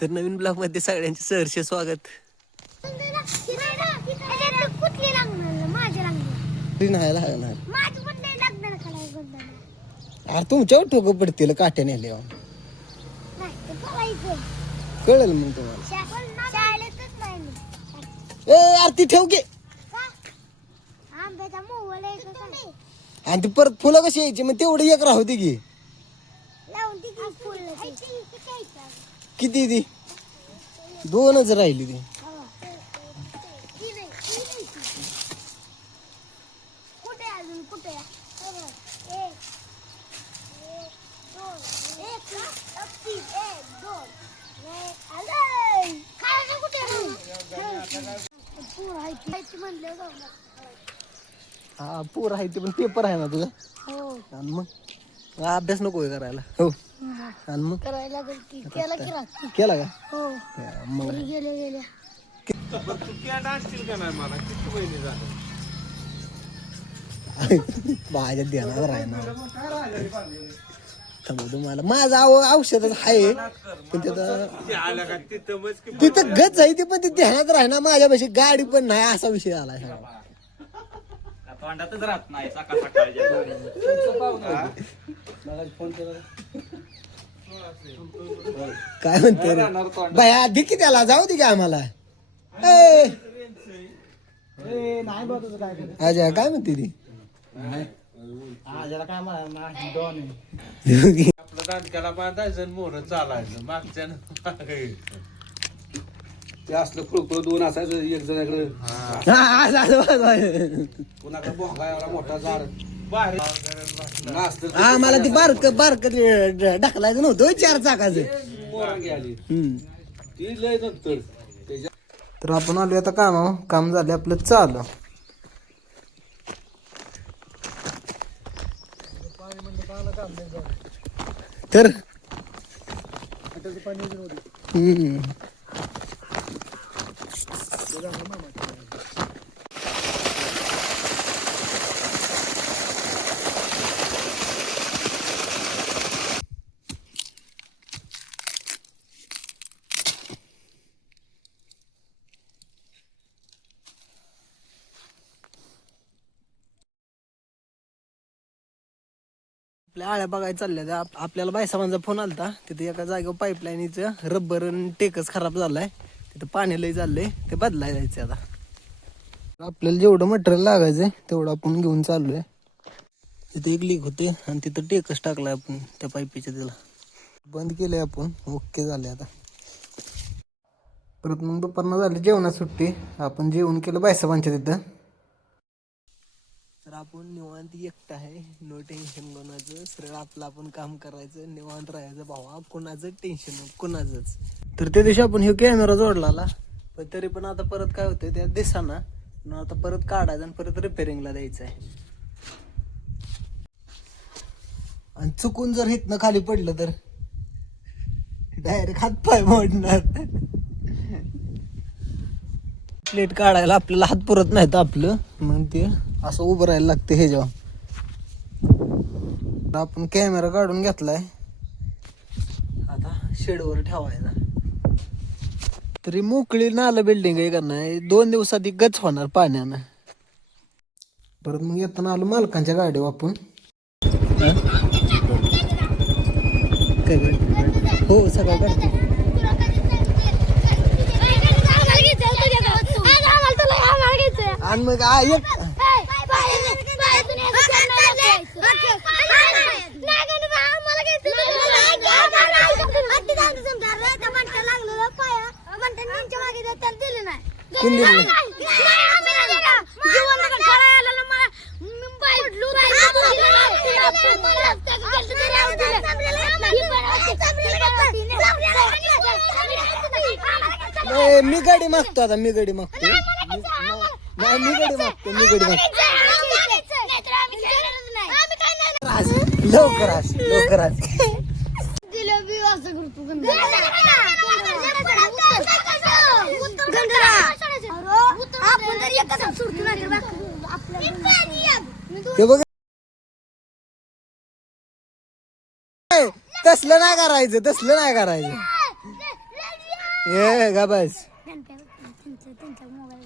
तर नवीन ब्लॉग मध्ये सगळ्यांचे सहर्ष स्वागत. अरे तुमच्यावर टोकं पडतील काट्या नेले कळेल मग तुम्हाला. ए आरती ठेव घे. आणि ती परत फुलं कशी यायची मग तेवढी एक राहते की किती ती दोनच राहिली ती. हा पूर आहे ते पण पेपर आहे ना तुझा. आणि मग अभ्यास नको करायला. हो आणि मग करायला केला का? हो मग गेल्या माझ्या ध्यानावर आहे ना तुम्हाला माझं औषधच आहे पण तिथं गच आहे ते पण ते ध्यानात राही ना माझ्यापाशी गाडी पण नाही असा विषय आला राहत नाही सकाळ सकाळी. काय म्हणते बाया आधी की त्याला जाऊ दे की आम्हाला. अजय काय म्हणते ती आपलं दांडक्याला बांधायचं मोर चालायचं मागच्या ते असलं खुळखुळ दोन असायचं एक जणाकडे कुणाकडे भोंगा एवढा मोठा झाड हा मला ती बारक बारक ढकलायचं नव्हतं 4 चाकाचं मोरांगी आली ती लय नंतर. तर आपण आलो आता काम झाले आपलं चालू. तर आपल्या आळ्या बघायला चालल्या. आपल्याला बायसाबांचा फोन आलता. तिथे एका जागेवर पाईपलाईनीचं रब्बर आणि टेकच खराब झालाय. तिथं पाणी लय चाललंय ते बदलायला जायचं आता. आपल्याला जेवढं मटेरियल लागायचंय तेवढं आपण घेऊन चाललोय. तिथे एक लीक होते आणि तिथं टेकच टाकलाय आपण त्या पाईपीच्या. त्याला बंद केलंय आपण. ओके झाले आता. परत मग दुपारनं झालं जेवणात सुट्टी. आपण जेवण केलं बायसाबांच्या तिथं. तर आपण निवांत एकटं आहे. नो टेन्शन कोणाचं. सरळ आपलं आपण काम करायचं निवांत राहायचं. भावा कोणाचं टेन्शन कोणाचंच. तर त्या दिवशी आपण हे कॅमेरा जोडला पण तरी पण आता परत काय होतंय त्या दिसाना आता परत काढायचं आणि परत रिपेअरिंगला द्यायचं आहे. आणि चुकून जर हितनं खाली पडलं तर डायरेक्ट हातपाय मोडणार. प्लेट काढायला आपल्याला हात पुरत नाहीत आपलं. मग ते असं उभं राहायला लागतं हे जेव्हा. आपण कॅमेरा काढून घेतलाय आता शेडवर ठेवायचा. तरी मोकळी नालं बिल्डिंग आहे का नाही. 2 दिवसात गच होणार पाण्यानं. परत मग येताना आलो मालकांच्या गाडीवर आपण. हो सगळं काढतो. आणि मग मी गाडी मागतो आता. मी गाडी मागतो. लवकर ते बघ तसलं नाही करायचं तसलं नाही करायचं. ये का बस